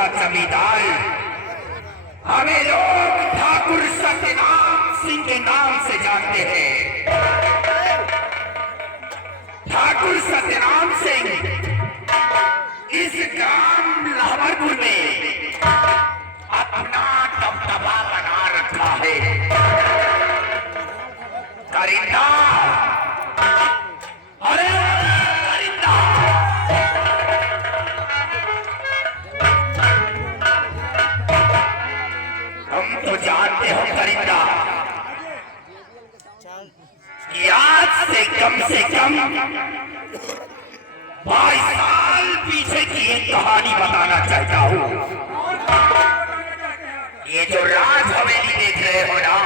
का जमींदार। हमें लोग ठाकुर सत्यनाम सिंह के नाम से जानते हैं। ठाकुर सत्यनाम सिंह इस ग्राम लाहौरपुर में अपना दबदबा बना रखा है। करिंदा, अरे करिंदा, हम तो जानते हो करिंदा कि आज से कम 22 साल पीछे की एक कहानी बताना चाहता हूँ। ये जो राज हवेली देख रहे हो ना,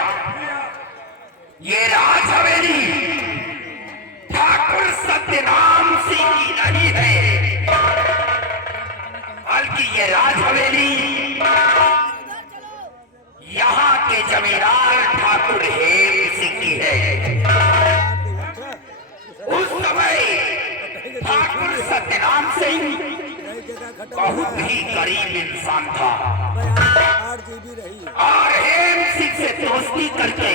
ये राज हवेली ठाकुर सत्यनाम सिंह की नहीं है, बल्कि ये राज हवेली यहाँ के जमींदार ठाकुर हेम सिंह की है। उस समय ठाकुर सत्यनाम सिंह बहुत ही गरीब इंसान था और हेम सिंह से दोस्ती करके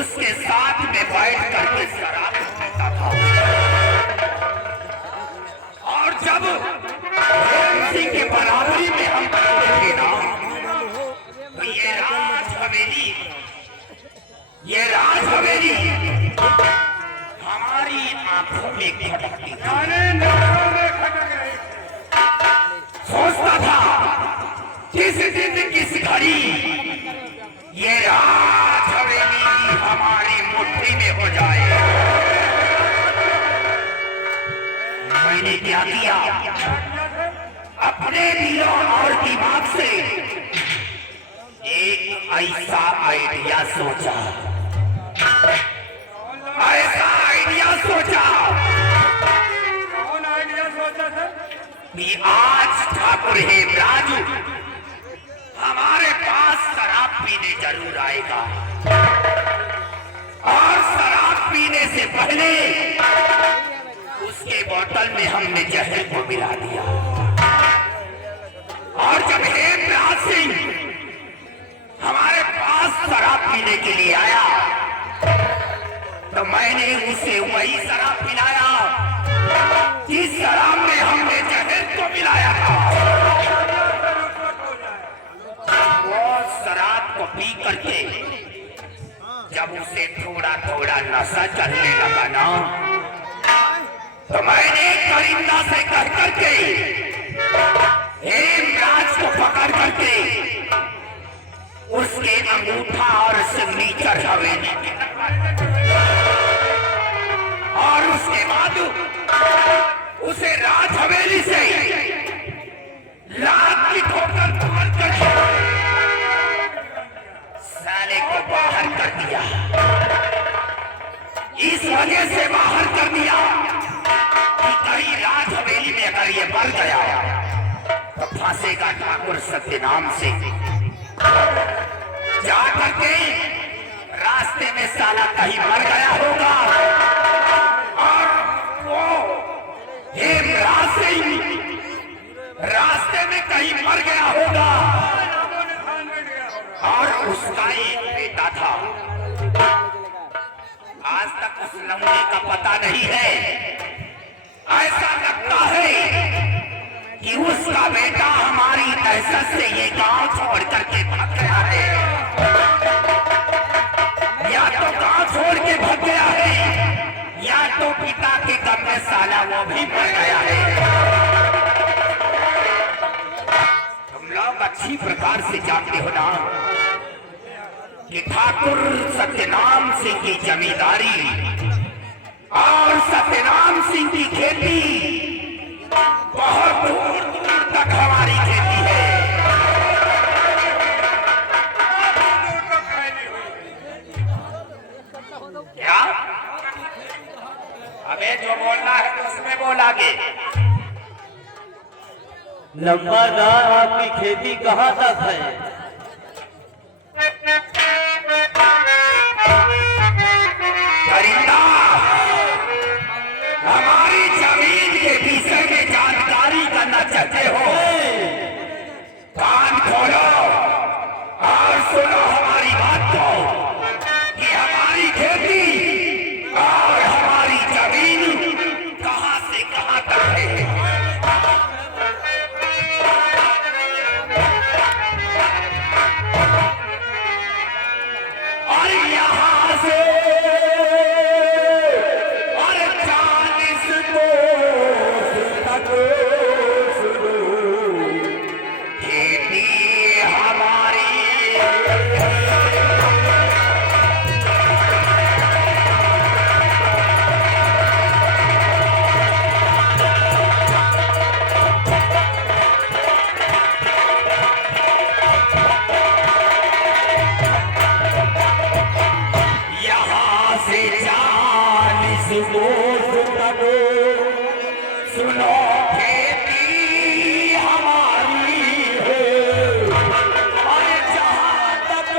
उसके साथ में बैठ करके शराब पीता था। और जब हेम सिंह के बराबरी में हम बैठे थे ना, तो ये राज हवेली हमारी आंखों में खटकती थी। सोचता था किस दिन किस घड़ी ये राज हवेली हमारी मुट्ठी में हो जाए। मैंने क्या किया, अपने दिलों और दिमाग से एक ऐसा आइडिया सोचा, कि आज ठाकुर हेमराज हमारे पास शराब पीने जरूर आएगा और शराब पीने से पहले उसके बोतल में हमने जहर को मिला दिया। और जब हेमराज सिंह हमारे पास शराब पीने के लिए आया, तो मैंने उसे वही शराब पिलाया जिस शराब में हमने जहर को मिलाया था। वो शराब को पी करके जब उसे थोड़ा थोड़ा नशा चढ़ने लगा ना, तो मैंने करिंदा से कह करके हेमराज को पकड़ करके उसके अंगूठा और सिग्नेचर हवेली में, और उसके बाद उसे राज हवेली से लात की ठोकर मार कर साले को बाहर कर दिया। इस वजह से बाहर कर दिया कि कहीं राज हवेली में अगर ये मर गया तो फंसेगा ठाकुर सत्यनाम से। जा करके रास्ते में साला कहीं मर गया होगा और वो हेमराज सिंह रास्ते में कहीं मर गया होगा और उसका एक बेटा था। आज तक उस लम्हे का पता नहीं है। ऐसा लगता है कि उसका बेटा हमारी दहशत से ये गांव छोड़ करके भाग गया है, या तो गांव छोड़ के भाग गया है, या तो पिता के गम में साला वो भी मर गया है। तुम लोग अच्छी प्रकार से जानते हो ना कि ठाकुर सत्यनाम सिंह की जमींदारी और सत्यनाम सिंह की खेती बहुत दूर दूर तक हमारी खेती है। क्या हमें जो बोलना है तो उसमें बोलागे। लंबादार आपकी खेती कहाँ तक है? करिंदा, खोलो और सुनो हमारी बात को कि हमारी खेती और हमारी जमीन कहां से कहां तक है। और यहां से और 40 कोस तक सुनो खेती हमारी। यहाँ से 40 कोस तक सुनो खेती हमारी है। और जहाँ तक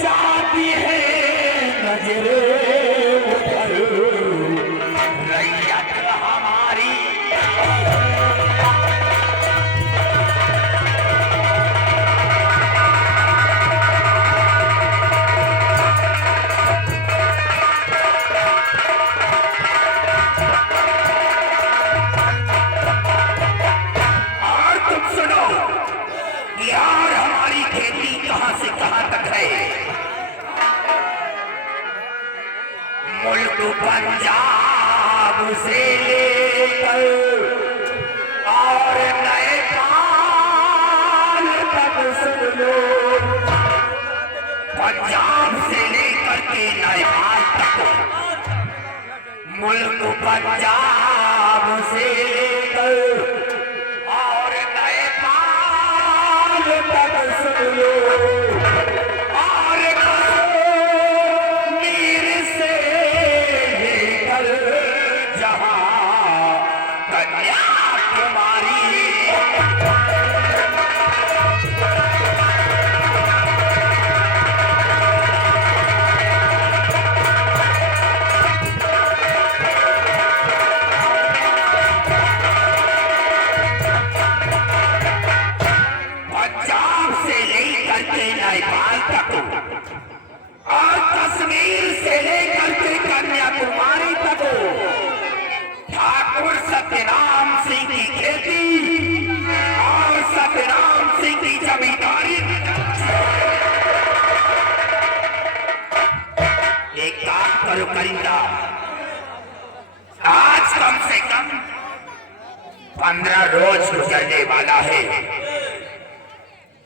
जाती है नजरे उधर रैयत हमारी। और तुम सुनो यार हमारी खेती कहां से कहां तक है। मुल्क पंजाब से लेकर और नेपाल तक सुन लो। पंजाब से लेकर के नेपाल तक मुल्क पंजाब से लेकर और नेपाल तक सुन लो। और कश्मीर से लेकर जहां कन्याकुमारी। पंजाब से लेकर के नेपाल तक और कश्मीर से लेकर के कन्याकुमारी तक ठाकुर सत्यनाम सिंह की खेती और सत्यनाम सिंह की जमींदारी। एक काम करो करिंदा, आज कम से कम 15 रोज गुजरने वाला है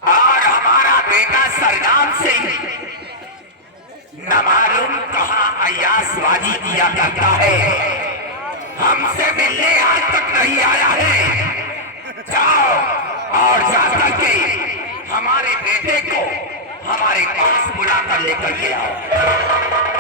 और हमारा बेटा सरनाम सिंह न मालूम कहां अयासबाजी किया करता है। हमसे मिलने आज तक नहीं आया है। जाओ और जाकर के हमारे बेटे को हमारे पास बुला कर लेकर के आओ।